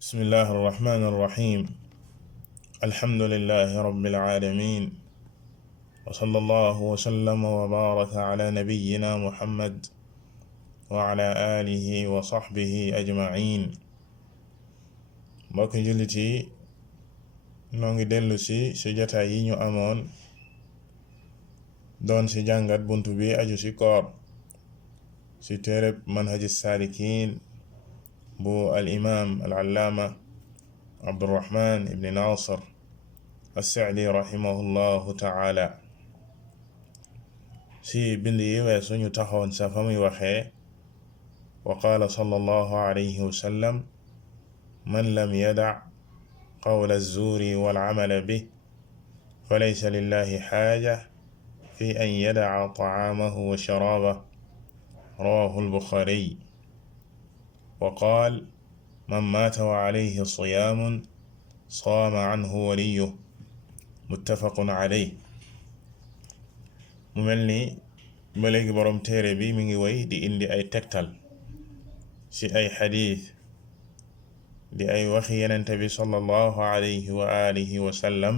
bismillahi irrahmani irrahim alhamdulilahi rabbil alamin wa sallallahu wa sallama wa baraka ala nabiyyina muhammad wa ala alihi wa sahbihi ajmain. mbokki jullit yi noo ngi dellu si jotaay yi ñu amoon doon si jàngat buntu bi aju si koor si téereb manhaj saalikin bu al imam al allaama abdurrahman ibn nasir as-sa'di rahimahullahu ta'ala. si bind yi weesu ñu taxoon sa fa muy waxee wa qaala sallallahu alayhi wa sallam man lam yada' qawla az-zuuri wal amala bihi falaysa lillahi xaaja fi an yada'a ta'aamahu wa sharaabahu rawaahu al-buxaari. wa qaal man maata wa alayhi siyaamun saama anhu waliyuhu muttafaqun alayhi. mu mel ni ba léegi boroom téere bi mi ngi woy di indi ay tegtal ci ay xadiis di ay waxi yenente bi sallallahu alayhi wa alihi wa sallam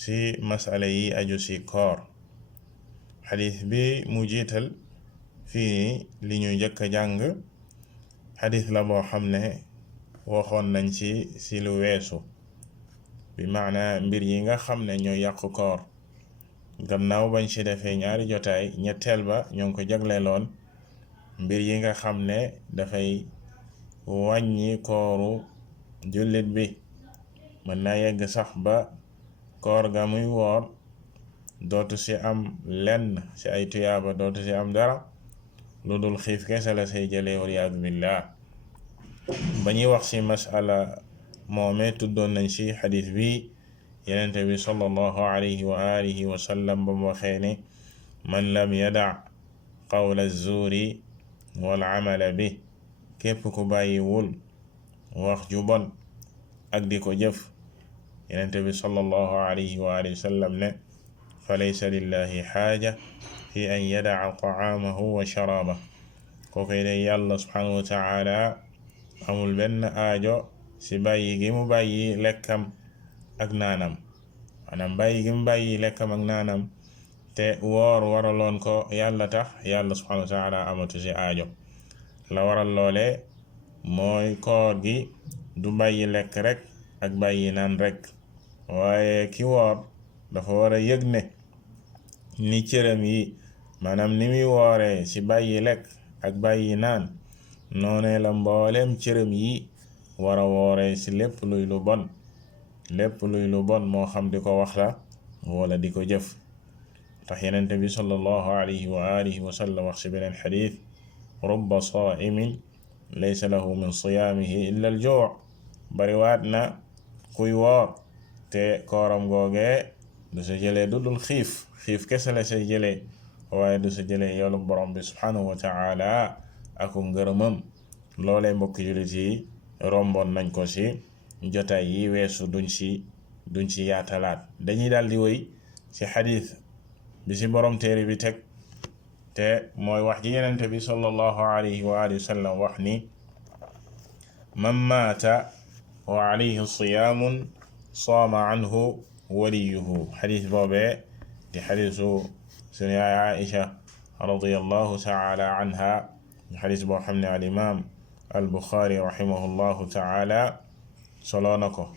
ci masala yi aju ci koor. xadiis bi mu jiital fii li ñu njëkk a jàng xadis la boo xam ne waxoon nañ ci lu weesu, bi maana mbir yi nga xam ne ñoo yàqu koor. gannaaw bañ ci defee ñaari jotaay, ñetteel ba ñoo ngi ko jagleeloon mbir yi nga xam ne dafay wàññi kooru jullit bi, mën naa yegg sax ba koor ga muy woor dootu ci am lenn ci ay tuyaaba, dootu ci am dara lu dul xiif kese la say jëlee waliyaadu billah. ba ñuy wax ci masala moome tuddoon nañ ci xadis bi yenente bi sallallahu alayhi wa alihi wa sallam ba mu waxee ne man lam yada' qawla az-zuuri wal amala bi, képp ku bàyyiwul wax ju bon ak di ko jëf, yenente bi sallallahu alayhi wa alihi wa sallam ne fa laysa lillahi xaaja fi an yada'a ta'aamahu wa sharaabahu. kookoy day yàlla subhanahu wa ta'ala amul benn aajo ci bàyyi gi mu bàyyi lekkam ak naanam, maanaam bàyyi gi mu bàyyi lekkam ak naanam te woor waraloon ko yàlla tax, yàlla subhanahu wa ta'ala amatu ci aajo. la waral loole mooy koor gi du bàyyi lekk rek ak bàyyi naan rek, waaye ki woor dafa war a yëg ne ni cëram yi, maanaam ni muy wooree ci bàyyi lekk ak bàyyi naan, noonee la mbooleem cëram yi war a wooree ci lépp luy lu bon, lépp luy lu bon moo xam di ko wax la wala di ko jëf. tax yenente bi sallallahu alayhi wa alihi wa sallam wax ci beneen xadiis rubba saa'imin laysa lahu min siyaamihi illa al-juu'. bariwaat na kuy woor te kooram googee du sa jëlee dudul xiif kese la say jëlee, waaye du sa jëlee yoolu borom bi subhanahu wa ta'ala aku ngërëmam. loolee mbokki jullit yi romboon nañ ko ci jotaay yi weesu, duñ ci yaatalaat. dañuy daal di woy ci xadiis bi ci borom téere bi teg, te mooy wax ji yenente bi sallallahu alayhi wa alihi wa sallam wax ni man maata wa alayhi siyaamun saama anhu waliyuhu. xadiis boobee di xadiisu sunu yaay Aïcha radiyallahu ta'ala anha, xadiis boo xam ne al imam al buxaari rahimahullahu ta'ala soloo na ko,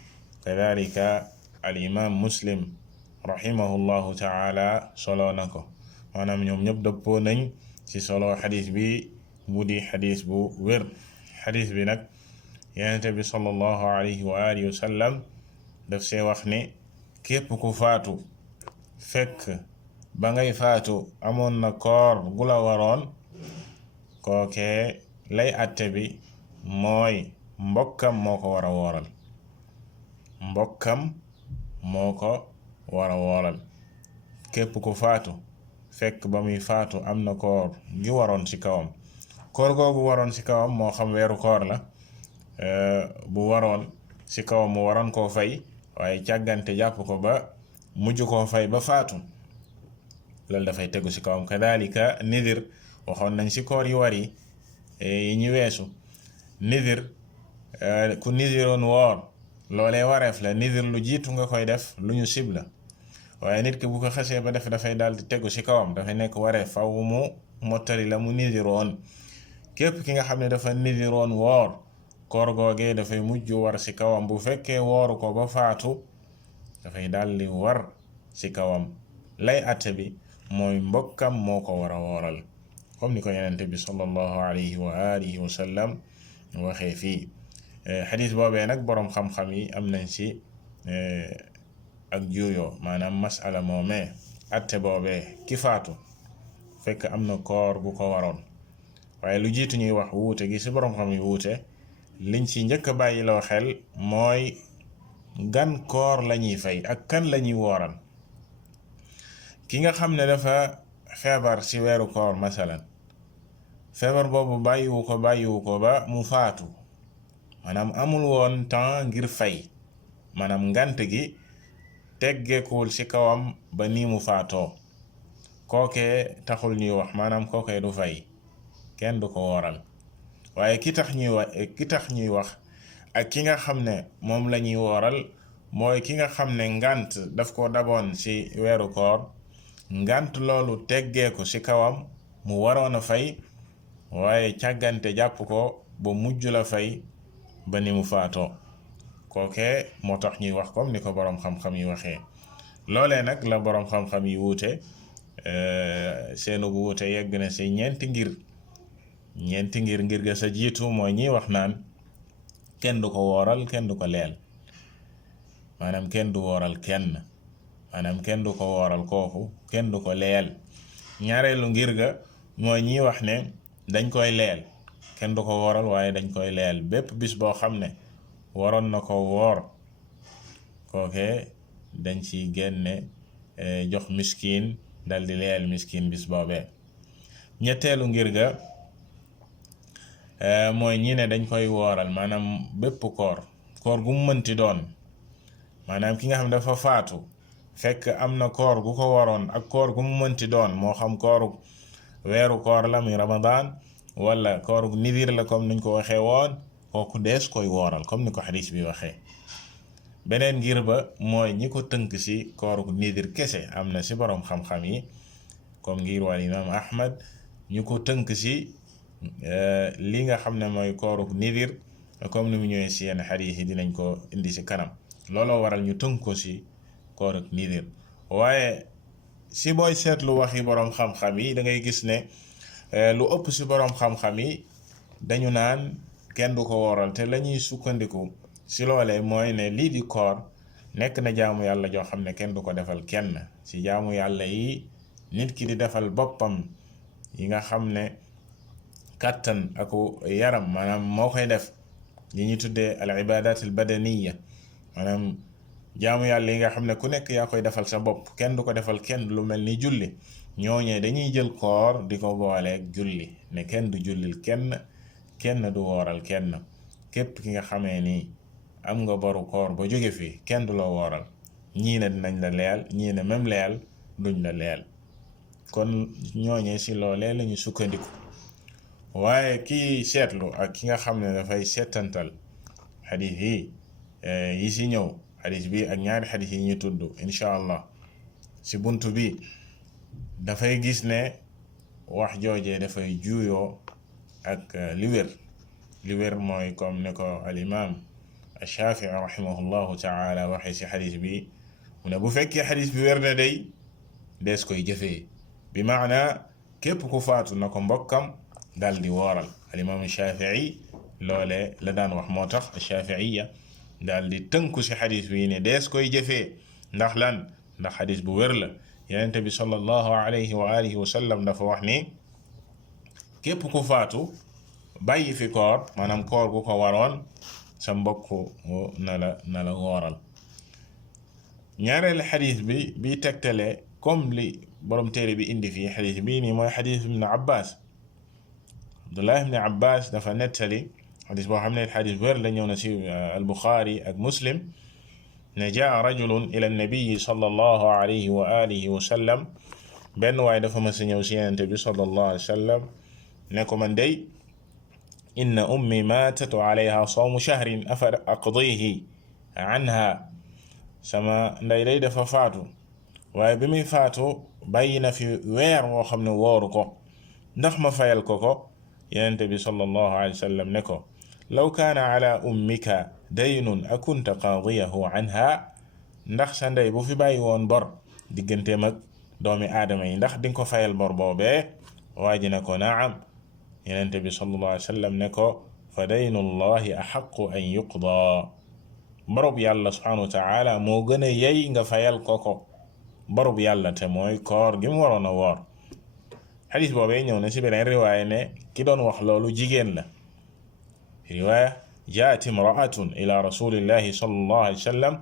kadhalika al imam muslim rahimahullahu ta'ala soloo na ko. maanaam ñoom ñëpp dëppoo nañ ci solo xadis bi mu di xadis bu wér. xadis bi nag yenente bi sallallahu alayhi wa alihi wa sallam daf see wax ne képp ku faatu fekk ba ngay faatu amoon na koor gu la waroon, kookee lay atte bi mooy mbokkam moo ko war a wooral, mbokkam moo ko war a wooral. képp ku faatu fekk ba muy faatu am na koor gi waroon ci kawam, koor googu waroon ci kawam moo xam weeru koor la bu waroon ci kawam mu waroon koo fay, waaye càggante jàpp ko ba mujj koo fay ba faatu, loolu dafay tegu ci kawam. kadhalika nidir, waxoon nañ ci koor yi war yi ñu weesu, nidir ku nidiroon woor loolee wareef la. nidir lu jiitu nga koy def lu ñu sib la, waaye nit ki bu ko xasee ba def dafay daal di tegu ci kawam, dafay nekk wareef faw mu mottali la mu nidiroon. képp ki nga xam ne dafa nidiroon woor, koor googee dafay mujj war ci kawam. bu fekkee wooru ko ba faatu dafay daal di war ci kawam. lay atte bi mooy mbokkam moo ko war a wooral, comme ni ko yenente bi sallallahu alayhi wa alihi wa sallam waxee fii. xadis boobee nag boroom xam-xam yi am nañ ci ak juuyoo, maanaam masala moomee atte boobee ki faatu fekk am na koor gu ko waroon. waaye lu jiitu ñuy wax wuute gi ci boroom xam yi wuute, liñ ci njëkk a bàyyiloo xel mooy gan koor lañuy fay ak kan lañuy wooral. ki nga xam ne dafa feebar ci weeru koor masalan, feebar boobu bàyyiwu ko ba mu faatu, maanaam amul woon temps ngir fay, maanaam ngant gi teggeekuwul ci kawam ba nii mu faatoo, kookee taxul ñuy wax, maanaam kookee du fay, kenn du ko wooral. waaye ki tax ñuy wax ak ki nga xam ne moom la ñuy wooral mooy ki nga xam ne ngant daf ko daboon ci weeru koor, ngant loolu teggeeku ci kawam mu waroon a fay, waaye càggante jàpp ko ba mujj la fay ba ni mu faatoo, kookee moo tax ñuy wax comme ni ko boroom xam-xam yi waxee. loolee nag la boroom xam-xam yi wuute, seenu bu wuute yegg na ci ñeenti ngir. ngir ga sa jiitu mooy ñiy wax naan kenn du ko wooral, kenn du ko leel, maanaam kenn du wooral kenn, maanaam kenn du ko wooral kooku, kenn du ko leel. ñaareelu ngir ga mooy ñiy wax ne dañ koy leel, kenn du ko wooral waaye dañ koy leel. bépp bis boo xam ne waroon na ko woor, kookee dañ ci génne jox miskin, dal di leel miskin bis boobee. ñetteelu ngir ga mooy ñi ne dañ koy wooral, maanaam bépp koor gu mu mënti doon, maanaam ki nga xam dafa faatu fekk am na koor gu ko waroon ak koor gu mu mënti doon, moo xam kooru weeru koor la muy Ramadan wala kooru nidir la comme niñ ko waxee woon, kooku dees koy wooral comme ni ko xadis bi waxee. beneen ngir ba mooy ñi ko tënk ci kooru nidir kese, am na ci boroom xam-xam yi comme ngir wal imam Ahmad ñu ko tënk ci li nga xam ne mooy kooru nidir, comme ni mu ñëwee ci yenn xadiis yi dinañ ko indi ci kanam. looloo waral ñu tënk ko ci kooru nidir. waaye ci booy seetlu waxi boroom xam-xam yi da ngay gis ne lu ëpp ci boroom xam-xam yi dañu naan kenn du ko wooral, te lañuy sukkandiku ci loolee mooy ne lii di koor nekk na jaamu yàlla joo xam ne kenn du ko defal kenn. ci jaamu yàlla yi nit ki di defal boppam yi nga xam ne kàttan aku yaram maanaam moo koy def, li ñuy tuddee al ibadat al badaniya, maanaam jaamu yàlla yi nga xam ne ku nekk yaa koy defal sa bopp, kenn du ko defal kenn. lu mel ni julli, ñooñee dañuy jël koor di ko booleeg julli, ne kenn du jullil kenn du wooral kenn. képp ki nga xamee ni am nga boru koor ba jóge fii, kenn du la wooral. ñii ne dinañ la leel, ñii ne même leel duñ la leel. kon ñooñee ci loolee lañu sukkandiku. waaye kii seetlu ak ki nga xam ne dafay seetantal xadis yi ci ñëw, xadis bi ak ñaari xadis yi ñu tudd incha allah ci bunt bi, dafay gis ne wax joojee dafay juuyoo ak li wér mooy comme ne ko al imam Shafii rahimahullahu taala waxee ci xadis bi, mu ne bu fekkee xadis bi wér na day dees koy jëfee, bi maana képp ku faatu na ko mbokkam dal di wooral. al imam Shafii loole la daan wax, moo tax Shafiiya daal di tënku ci xadis bi ne dees koy jëfee. ndax lan? ndax xadis bu wér la. Yonent bi sallallahu alayhi wa alihi wa sallam dafa wax ni képp ku faatu bàyyi fi koor, maanaam koor gu ko waroon, sa mbokk na la wooral. ñaareelu xadis bi tegtale comme li borom téere bi indi fii xadis bii nii mooy xadis ibn Abbas. Abdullah ibn Abbas dafa nettali xadis boo xam ne xadis wér la, ñëw na ci al-Bukhari ak Muslim, ne jaa rajulun ila nabii sallallahu alayhi wa alihi wa sallam. benn waaye dafa mas a ñëw ci Yonent bi sallallahu alayhi wa sallam ne ko man dey inna ummi maatat wa alayha sawmu shahrin afa aqdihi anha sama nday day dafa faatu waaye bi muy faatu bàyyi na fi weer woo xam ne wooru ko ndax ma fayal ko ko yenente bi sallallahu alayhi wa sallam ne ko law kaana ala ummika daynun akunta qaadiyahu anha ndax sa ndey bu fi bàyyi woon bor digganteem ak doomi aadama yi ndax dinga ko fayal bor boobee waa ji ne ko naam yenente bi sallallahu alayhi wa sallam ne ko fa daynu llahi axaqu an yuqda borub yàlla subhanahu wa taala moo gën a yey nga fayal ko borub yàlla te mooy koor gi mu waroon a woor xadis boobee ñëw na ci beneen riwaaya ne ki doon wax loolu jigéen la riwaaya jaat imraatun ila rasulillahi sallallahu alayhi wa sallam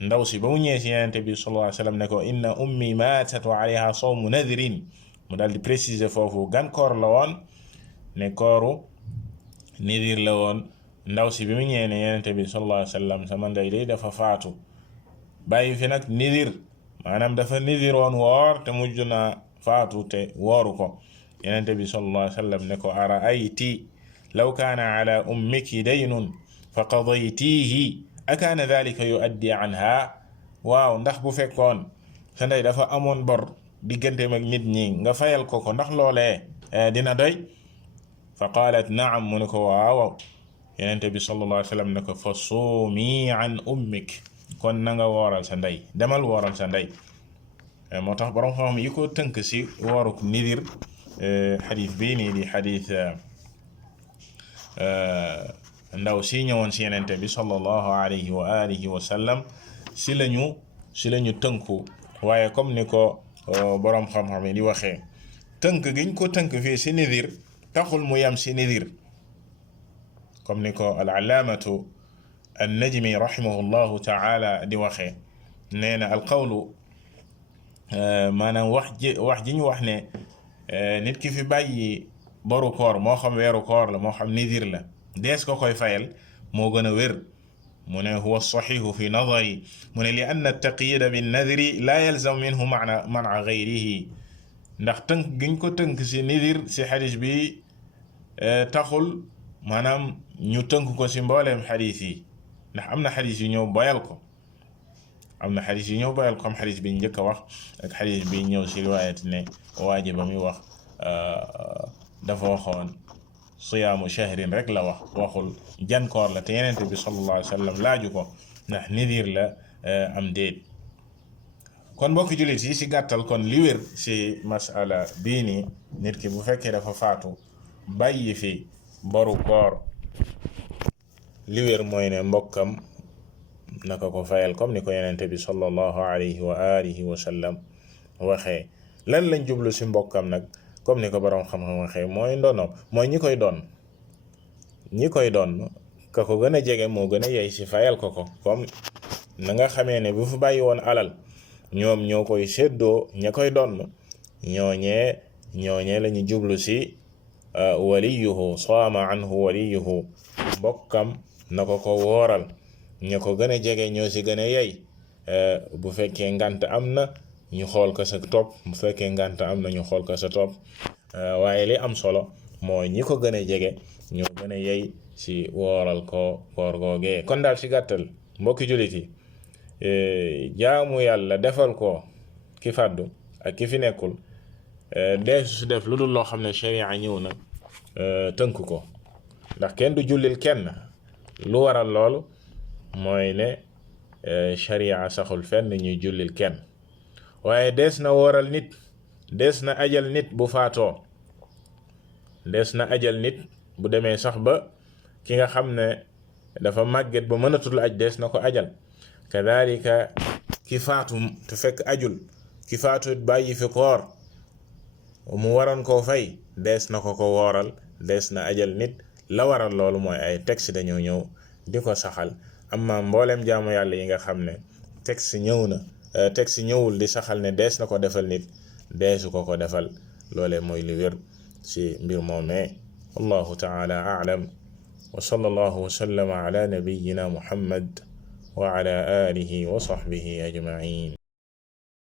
ndaw si ba mu ñëwee ci yenente bi sallallahu alayhi wa sallam ne ko inna ummi maatat wa alayha sawmu nadrin mu daal di préciser foofu gan koor la woon ne kooru nidir la woon ndaw si bi mu ñëwee ne yenente bi sallallahu alayhi wa sallam sama ndey day dafa faatu bàyyi fi nag nidir maanaam dafa nidiroon woor te mujj na faatu te wooru ko yenente bi sallallahu alayhi wa sallam ne ko ara'ayti law kaana ala ummiki daynun fa qadaytihi akaana dhalika yuaddi anha waaw ndax bu fekkoon sa ndey dafa amoon bor digganteem ak nit ñi nga fayal ko ndax loolee dina doy fa qaalat naam mu ne ko waaw yenente bi sallallahu alayhi wa sallam ne ko fa suumi an ummik kon na nga wooral sa ndey demal wooral sa ndey moo tax borom xam-xam yi ko tënk si wooruk nidir xadis bii nii di xadis ndaw si ñëwoon si yenente bi sallallahu alayhi wa alihi wa sallam si lañu tënku waaye comme ni ko borom xam-xam yi di waxee tënk giñ ko tënk fii si nidir taxul mu yam si nidir comme ni ko al-allaamatu an-najmi rahimahullahu taala di waxee nee na alqawlu maanaam wax ji ñu wax ne nit ki fi bàyyi boru koor moo xam weeru koor la moo xam nidir la dees ko koy fayal moo gën a wér mu ne huwa saxihu fi nadari mu ne li anna taqyida bin nadri la yalzam minhu mana gayrihi ndax tënk giñ ko tënk si nidir si xadis bi taxul maanaam ñu tënk ko si mbooleem xadis yi ndax am na xadis yu ñëw boyal ko comme xadis bi njëkk a wax ak xadis bi ñëw si riwaayat ne waaji ba muy wax dafa waxoon siyaamu shahrin rek la waxul jan koor la te yenente bi sallallahu alayhi wa sallam laaju ko ndax nidir la am déet kon mbokki jullit yi si gàttal kon li wér si masala bii nii nit ki bu fekkee dafa faatu bàyyi fi boru koor li wér mooy ne mbokkam naka ko fayal comme ni ko yenente bi sallallahu alayhi wa alihi wa sallam waxee lan lañ jublu si mbokkam nag comme ni ko borom xam-xam waxee mooy ndono mooy ñi koy doon ka ko gën a jege moo gën a yey si fayal ko comme na nga xamee ne bu fi bàyyi woon alal ñoom ñoo koy séddoo ña koy doon ñooñee la ñu jublu si waliyuhu saama anhu waliyuhu mbokkam na ko wooral ña ko gën a jege ñoo si gën a yey bu fekkee ngant am na ñu xool ko sa topp bu fekkee ngant am na ñu xool ko sa topp waaye li am solo mooy ñi ko gën a jege ñoo gën a yey si wooral ko koor googee kon daal si gàttal mbokki jullit yi jaamu yàlla defal ko ki fàddu ak ki fi nekkul deesu si def lu dul loo xam ne sharia ñëw na tënk ko ndax kenn du jullil kenn lu waral loolu mooy ne sharia saxul fenn ñuy jullil kenn waaye dees na wooral nit dees na ajal nit bu faatoo dees na ajal nit bu demee sax ba ki nga xam ne dafa màgget ba mënatul aj dees na ko ajal kadalika ki faatu te fekk ajul ki faatu bàyyi fi koor mu waroon koo fay dees na ko wooral dees na ajal nit la waral loolu mooy ay texte dañoo ñëw di ko saxal amma mboolem jaamu yàlla yi nga xam ne texte ñëwul di saxal ne dees na ko defal nit deesu ko defal loolee mooy li wér ci mbir moomee wallahu taala a'lam wa sallallahu wa sallama ala nabiyyina muhammad wa ala alihi wa sahbihi ajma'in